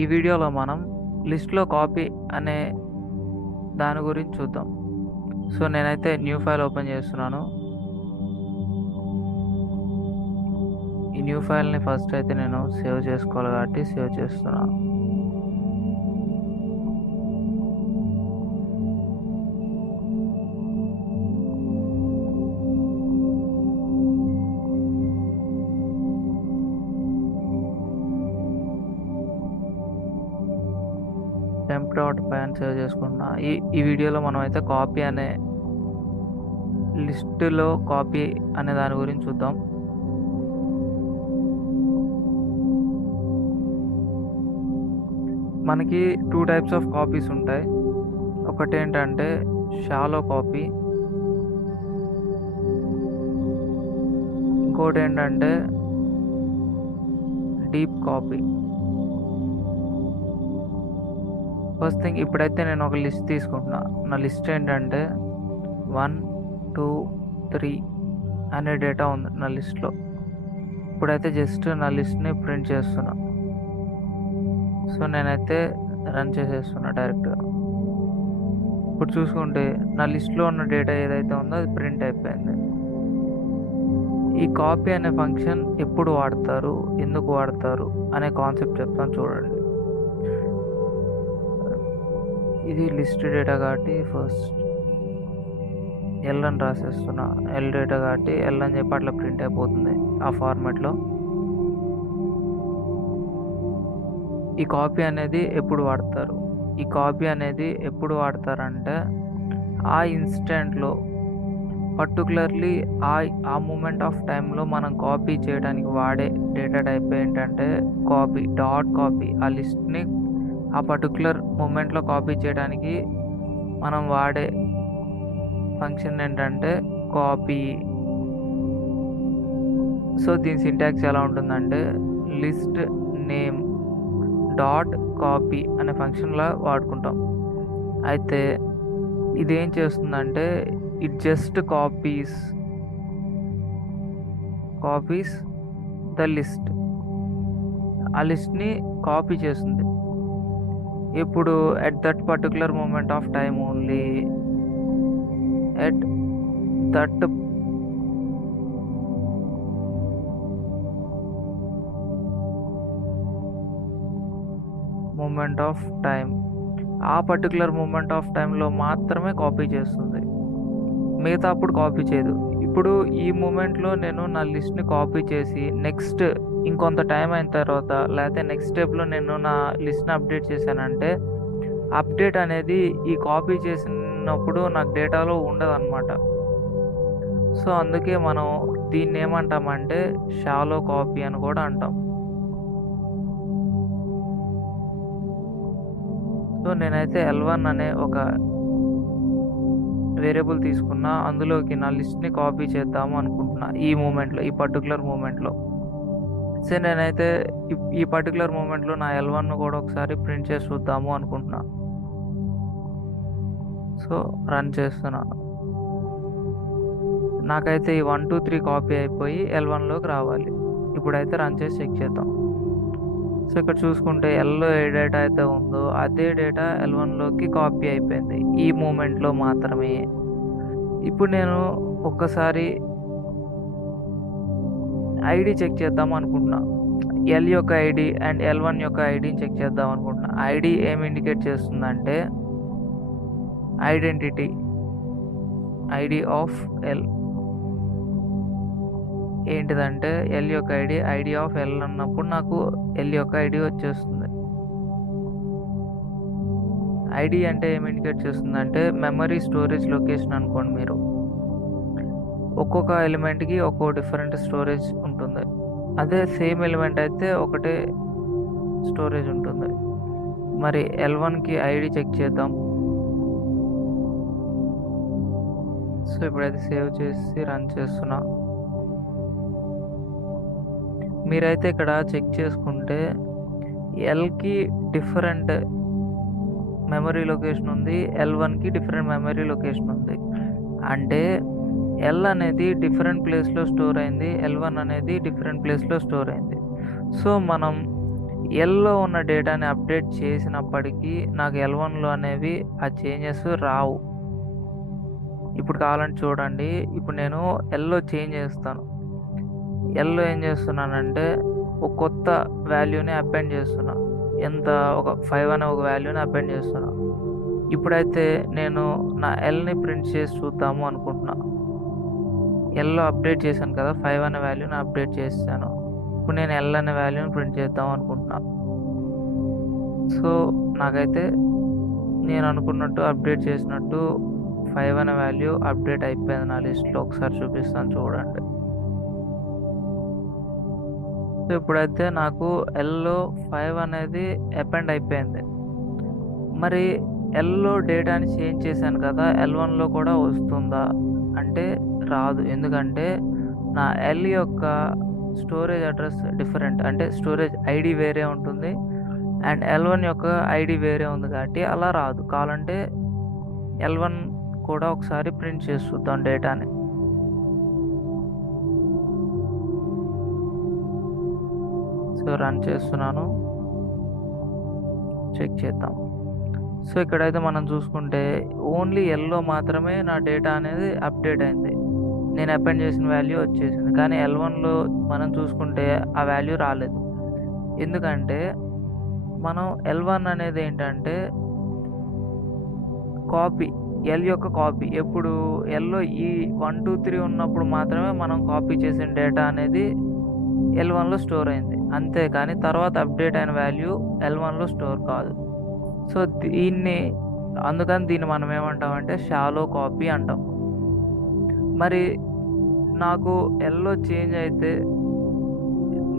ఈ వీడియోలో మనం లిస్ట్లో కాపీ అనే దాని గురించి చూద్దాం. సో నేనైతే న్యూ ఫైల్ ఓపెన్ చేస్తున్నాను. ఈ న్యూ ఫైల్ని ఫస్ట్ అయితే నేను సేవ్ చేసుకోవాలి కాబట్టి సేవ్ చేస్తున్నాను. temp.py సేవ్ చేసుకున్నా. ఈ వీడియోలో మనం అయితే కాపీ అనే లిస్టులో కాపీ అనే దాని గురించి చూద్దాం. మనకి 2 టైప్స్ ఆఫ్ కాపీస్ ఉంటాయి. ఒకటి ఏంటంటే షాలో కాపీ, ఇంకోటి ఏంటంటే డీప్ కాపీ. ఫస్ట్ థింగ్, ఇప్పుడైతే నేను ఒక లిస్ట్ తీసుకుంటున్నా. నా లిస్ట్ ఏంటంటే 1, 2, 3 అనే డేటా ఉంది నా లిస్ట్లో. ఇప్పుడైతే జస్ట్ నా లిస్ట్ని ప్రింట్ చేస్తున్నా. సో నేనైతే రన్ చేసేస్తున్నా డైరెక్ట్గా. ఇప్పుడు చూసుకుంటే నా లిస్ట్లో ఉన్న డేటా ఏదైతే ఉందో అది ప్రింట్ అయిపోయింది. ఈ కాపీ అనే ఫంక్షన్ ఎప్పుడు వాడతారు, ఎందుకు వాడతారు అనే కాన్సెప్ట్ చెప్తాను చూడండి. ఇది లిస్ట్ డేటా కాబట్టి ఫస్ట్ ఎల్ అని రాసేస్తున్నా. ఎల్ డేటా కాబట్టి ఎల్ అని చెప్పి అట్లా ప్రింట్ అయిపోతుంది ఆ ఫార్మాట్లో. ఈ కాపీ అనేది ఎప్పుడు వాడతారు? ఈ కాపీ అనేది ఎప్పుడు వాడతారంటే ఆ ఇన్స్టెంట్లో, పర్టికులర్లీ ఆ మూమెంట్ ఆఫ్ టైంలో మనం కాపీ చేయడానికి వాడే డేటా టైప్ ఏంటంటే కాపీ, డాట్ కాపీ. ఆ లిస్ట్ని ఆ పర్టికులర్ మూమెంట్లో కాపీ చేయడానికి మనం వాడే ఫంక్షన్ ఏంటంటే కాపీ. సో దీని సింటాక్స్ ఎలా ఉంటుందంటే లిస్ట్ నేమ్ డాట్ కాపీ అనే ఫంక్షన్లా వాడుకుంటాం. అయితే ఇదేం చేస్తుందంటే it just copies the list. ఆ లిస్ట్ని కాపీ చేస్తుంది. ఇప్పుడు at that particular moment of time only, at that moment of time, ఆ పర్టికులర్ మూమెంట్ ఆఫ్ టైంలో మాత్రమే కాపీ చేస్తుంది, మిగతా అప్పుడు కాపీ చేయదు. ఇప్పుడు ఈ మూమెంట్లో నేను నా లిస్ట్ని కాపీ చేసి నెక్స్ట్ ఇంకొంత టైం అయిన తర్వాత, లేకపోతే నెక్స్ట్ స్టెప్లో నేను నా లిస్ట్ని అప్డేట్ చేశానంటే అప్డేట్ అనేది ఈ కాపీ చేసినప్పుడు నాకు డేటాలో ఉండదు అనమాట. సో అందుకే మనం దీన్ని ఏమంటామంటే షాలో కాపీ అని కూడా అంటాం. సో నేనైతే L1 అనే ఒక వేరియబుల్ తీసుకున్నా, అందులోకి నా లిస్ట్ని కాపీ చేద్దాము అనుకుంటున్నా ఈ పర్టికులర్ మూమెంట్లో. సో నేనైతే ఈ పర్టికులర్ మూమెంట్లో నా L1 కూడా ఒకసారి ప్రింట్ చేసి చూద్దాము అనుకుంటున్నా. సో రన్ చేస్తున్నాను. నాకైతే ఈ 1, 2, 3 కాపీ అయిపోయి L1లోకి రావాలి. ఇప్పుడైతే రన్ చేసి చెక్ చేద్దాం. సో ఇక్కడ చూసుకుంటే ఎల్లో ఏ డేటా అయితే ఉందో అదే డేటా L1లోకి కాపీ అయిపోయింది ఈ మూమెంట్లో మాత్రమే. ఇప్పుడు నేను ఒక్కసారి ఐడి చెక్ చేద్దాం అనుకుంటున్నా. ఎల్ యొక్క ఐడి అండ్ L1 యొక్క ఐడిని చెక్ చేద్దాం అనుకుంటున్నా. ఐడి ఏమి ఇండికేట్ చేస్తుందంటే ఐడి ఆఫ్ ఎల్. ఏంటిదంటే ఎల్ యొక్క ఐడి ఆఫ్ ఎల్ అన్నప్పుడు నాకు ఎల్ యొక్క ఐడి వచ్చేస్తుంది. ఐడి అంటే ఏమి ఇండికేట్ చేస్తుందంటే మెమరీ స్టోరేజ్ లొకేషన్ అనుకోండి. మీరు ఒక్కొక్క ఎలిమెంట్కి ఒక్కో డిఫరెంట్ స్టోరేజ్ ఉంటుంది. అదే సేమ్ ఎలిమెంట్ అయితే ఒకటే స్టోరేజ్ ఉంటుంది. మరి L1కి ఐడి చెక్ చేద్దాం. సో ఇప్పుడైతే సేవ్ చేసి రన్ చేస్తున్నా. మీరైతే ఇక్కడ చెక్ చేసుకుంటే ఎల్కి డిఫరెంట్ మెమరీ లొకేషన్ ఉంది, L1కి డిఫరెంట్ మెమరీ లొకేషన్ ఉంది. అంటే ఎల్ అనేది డిఫరెంట్ ప్లేస్లో స్టోర్ అయింది, L1 అనేది డిఫరెంట్ ప్లేస్లో స్టోర్ అయింది. సో మనం ఎల్లో ఉన్న డేటాని అప్డేట్ చేసినప్పటికీ నాకు L1లో అనేవి ఆ చేంజెస్ రావు. ఇప్పుడు కావాలంటే చూడండి, ఇప్పుడు నేను ఎల్లో చేంజ్ చేస్తాను. ఎల్లో ఏం చేస్తున్నానంటే ఒక కొత్త వాల్యూని అపెండ్ చేస్తున్నా. ఎంత, ఒక 5 అనే ఒక వాల్యూని అపెండ్ చేస్తున్నా. ఇప్పుడైతే నేను నా ఎల్ని ప్రింట్ చేసి చూద్దాము అనుకుంటున్నా. ఎల్లో అప్డేట్ చేశాను కదా, 5 అనే వాల్యూని అప్డేట్ చేశాను. ఇప్పుడు నేను ఎల్ అనే వాల్యూని ప్రింట్ చేద్దాం అనుకుంటున్నా. సో నాకైతే నేను అనుకున్నట్టు అప్డేట్ చేసినట్టు 5 అనే వాల్యూ అప్డేట్ అయిపోయింది నా లిస్ట్లో. ఒకసారి చూపిస్తాను చూడండి. సో ఇప్పుడైతే నాకు ఎల్లో 5 అనేది అపెండ్ అయిపోయింది. మరి ఎల్లో డేటాని చేంజ్ చేశాను కదా, L1లో కూడా వస్తుందా అంటే రాదు. ఎందుకంటే నా ఎల్ యొక్క స్టోరేజ్ అడ్రస్ డిఫరెంట్, అంటే స్టోరేజ్ ఐడి వేరే ఉంటుంది అండ్ L1 యొక్క ఐడి వేరే ఉంది కాబట్టి అలా రాదు. కావాలంటే L1 కూడా ఒకసారి ప్రింట్ చేసి చూద్దాం డేటాని. సో రన్ చేస్తున్నాను, చెక్ చేద్దాం. సో ఇక్కడైతే మనం చూసుకుంటే ఓన్లీ ఎల్లో మాత్రమే నా డేటా అనేది అప్డేట్ అయింది. నేను అపెండ్ చేసిన వాల్యూ వచ్చేసింది. కానీ L1లో మనం చూసుకుంటే ఆ వాల్యూ రాలేదు. ఎందుకంటే మనం L1 అనేది ఏంటంటే కాపీ, ఎల్ యొక్క కాపీ. ఎప్పుడు ఎల్లో ఈ 1 2 3 ఉన్నప్పుడు మాత్రమే మనం కాపీ చేసిన డేటా అనేది L1లో స్టోర్ అయింది. అంతేకాని తర్వాత అప్డేట్ అయిన వాల్యూ L1లో స్టోర్ కాదు. సో అందుకని దీన్ని మనం ఏమంటామంటే షాలో కాపీ అంటాం. మరి నాకు ఎల్లో చేంజ్ అయితే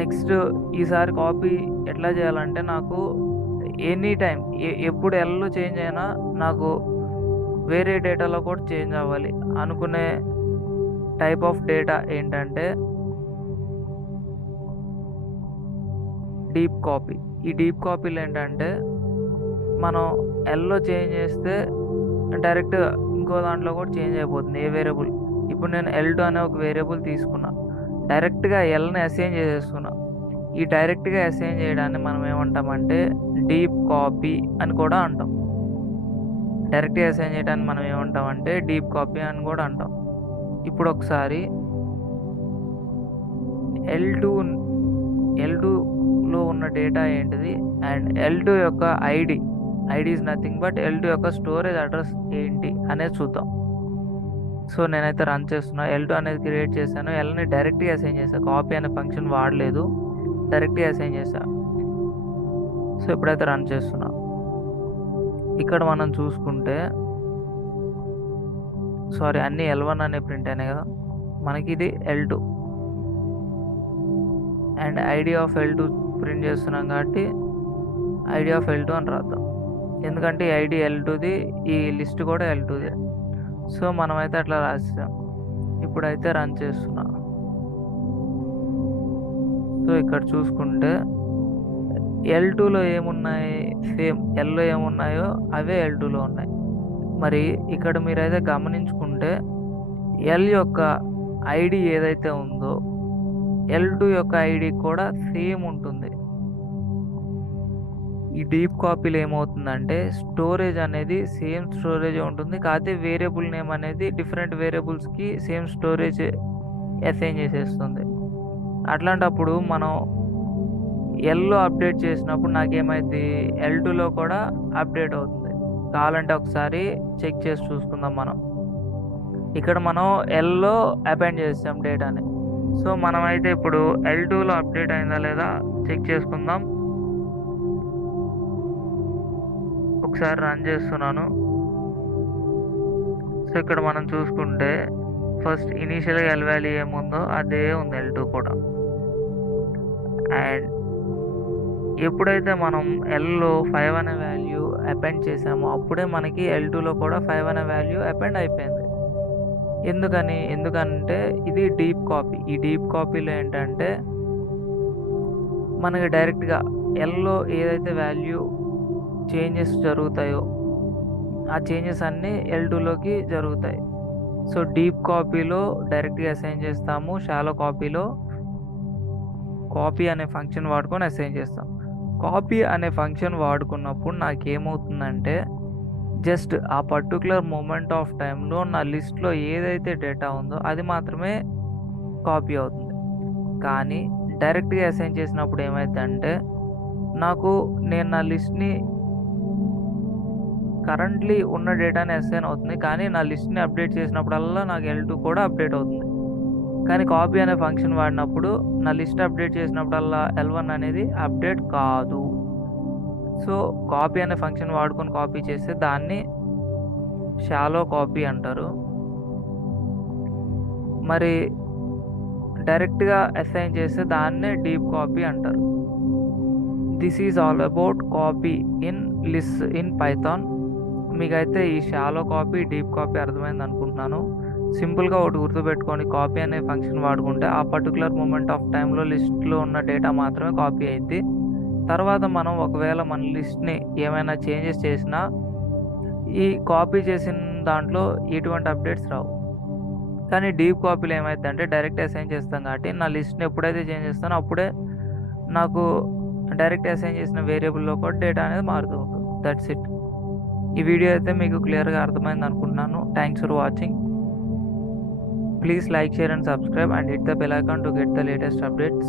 నెక్స్ట్ ఈసారి కాపీ ఎట్లా చేయాలంటే, నాకు ఎనీ టైం ఎప్పుడు ఎల్లో చేంజ్ అయినా నాకు వేరే డేటాలో కూడా చేంజ్ అవ్వాలి అనుకునే టైప్ ఆఫ్ డేటా ఏంటంటే డీప్ కాపీ. ఈ డీప్ కాపీలు ఏంటంటే మనం ఎల్లో చేంజ్ చేస్తే డైరెక్ట్ ఇంకో దాంట్లో కూడా చేంజ్ అయిపోతుంది ఏ వేరియబుల్. ఇప్పుడు నేను L2 అనే ఒక వేరియబుల్ తీసుకున్నా, డైరెక్ట్గా ఎల్ని అసైన్ చేసేస్తున్నా. ఈ డైరెక్ట్గా అసైన్ చేయడాన్ని మనం ఏమంటామంటే డీప్ కాపీ అని కూడా అంటాం. డైరెక్ట్గా అసైన్ చేయడాన్ని మనం ఏమంటామంటే డీప్ కాపీ అని కూడా అంటాం. ఇప్పుడు ఒకసారి L2లో ఉన్న డేటా ఏంటిది అండ్ L2 యొక్క ID is nothing but L2 యొక్క స్టోరేజ్ అడ్రస్ ఏంటి అనేది చూద్దాం. సో నేనైతే రన్ చేస్తున్నా. L2 అనేది క్రియేట్ చేశాను, ఎల్ని డైరెక్ట్గా అసైన్ చేశాను, కాపీ అనే ఫంక్షన్ వాడలేదు, డైరెక్ట్గా అసైన్ చేశాను. సో ఇప్పుడైతే రన్ చేస్తున్నా. ఇక్కడ మనం చూసుకుంటే సారీ అన్ని L1 అనే ప్రింట్ అయినాయి కదా, మనకి ఇది L2 and ID of L2 print చేస్తున్నాం కాబట్టి ఐడి ఆఫ్ L2 అని రాద్దాం. ఎందుకంటే ఈ ఐడి L2ది, ఈ లిస్ట్ కూడా L2ది. సో మనమైతే అట్లా రాసాం. ఇప్పుడైతే రన్ చేస్తున్నా. సో ఇక్కడ చూసుకుంటే L2లో ఏమున్నాయి, సేమ్ Lలో ఏమున్నాయో అవే L2లో ఉన్నాయి. మరి ఇక్కడ మీరైతే గమనించుకుంటే L యొక్క ఐడి ఏదైతే ఉందో L2 యొక్క ఐడి కూడా సేమ్ ఉంటుంది. ఈ డీప్ కాపీలో ఏమవుతుందంటే స్టోరేజ్ అనేది సేమ్ స్టోరేజ్ ఉంటుంది, కాకపోతే వేరియబుల్ నేమ్ అనేది డిఫరెంట్ వేరియబుల్స్కి సేమ్ స్టోరేజ్ అసైన్ చేసేస్తుంది. అట్లాంటప్పుడు మనం ఎల్లో అప్డేట్ చేసినప్పుడు నాకేమైంది, L2లో కూడా అప్డేట్ అవుతుంది. కావాలంటే ఒకసారి చెక్ చేసి చూసుకుందాం. ఇక్కడ మనం ఎల్లో అపెండ్ చేసాం డేటాని. సో మనమైతే ఇప్పుడు L2లో అప్డేట్ అయిందా లేదా చెక్ చేసుకుందాం. ఒకసారి రన్ చేస్తున్నాను. సో ఇక్కడ మనం చూసుకుంటే ఫస్ట్ ఇనీషియల్గా ఎల్ వాల్యూ ఏముందో అదే ఉంది L2 కూడా. అండ్ ఎప్పుడైతే మనం Lలో 5 అనే వాల్యూ అపెండ్ చేసామో అప్పుడే మనకి L2లో కూడా 5 అనే వాల్యూ అపెండ్ అయిపోయింది. ఎందుకంటే ఇది డీప్ కాపీ. ఈ డీప్ కాపీలో ఏంటంటే మనకి డైరెక్ట్గా Lలో ఏదైతే వాల్యూ చేంజెస్ జరుగుతాయో ఆ చేంజెస్ అన్నీ L2లోకి జరుగుతాయి. సో డీప్ కాపీలో డైరెక్ట్గా అసైన్ చేస్తాము, షాలో కాపీలో కాపీ అనే ఫంక్షన్ వాడుకొని అసైన్ చేస్తాం. కాపీ అనే ఫంక్షన్ వాడుకున్నప్పుడు నాకేమవుతుందంటే జస్ట్ ఆ పర్టికులర్ మూమెంట్ ఆఫ్ టైంలో నా లిస్ట్లో ఏదైతే డేటా ఉందో అది మాత్రమే కాపీ అవుతుంది. కానీ డైరెక్ట్గా అసైన్ చేసినప్పుడు ఏమైందంటే నేను నా లిస్ట్ని కరెంట్లీ ఉన్న డేటాని అసైన్ అవుతుంది, కానీ నా లిస్ట్ని అప్డేట్ చేసినప్పుడల్లా నాకు L2 కూడా అప్డేట్ అవుతుంది. కానీ కాపీ అనే ఫంక్షన్ వాడినప్పుడు నా లిస్ట్ అప్డేట్ చేసినప్పుడల్లా L1 అనేది అప్డేట్ కాదు. సో కాపీ అనే ఫంక్షన్ వాడుకొని కాపీ చేస్తే దాన్ని షాలో కాపీ అంటారు. మరి డైరెక్ట్గా అసైన్ చేస్తే దాన్నే డీప్ కాపీ అంటారు. This is all about copy in list in Python. మీకైతే ఈ షాలో కాపీ, డీప్ కాపీ అర్థమైంది అనుకుంటున్నాను. సింపుల్గా ఒకటి గుర్తుపెట్టుకొని, కాపీ అనే ఫంక్షన్ వాడుకుంటే ఆ పర్టికులర్ మూమెంట్ ఆఫ్ టైంలో లిస్ట్లో ఉన్న డేటా మాత్రమే కాపీ అయింది. తర్వాత మనం ఒకవేళ మన లిస్ట్ని ఏమైనా చేంజెస్ చేసినా ఈ కాపీ చేసిన దాంట్లో ఎటువంటి అప్డేట్స్ రావు. కానీ డీప్ కాపీలో ఏమైందంటే డైరెక్ట్ అసైన్ చేస్తాం కాబట్టి నా లిస్ట్ని ఎప్పుడైతే చేంజ్ చేస్తానో అప్పుడే నాకు డైరెక్ట్ అసైన్ చేసిన వేరియబుల్లో కూడా డేటా అనేది మారుతూ ఉంటుంది. That's it. ఈ వీడియో అయితే మీకు క్లియర్గా అర్థమైంది అనుకుంటున్నాను. Thanks for watching. Please like, share and subscribe and hit the bell icon to get the latest updates.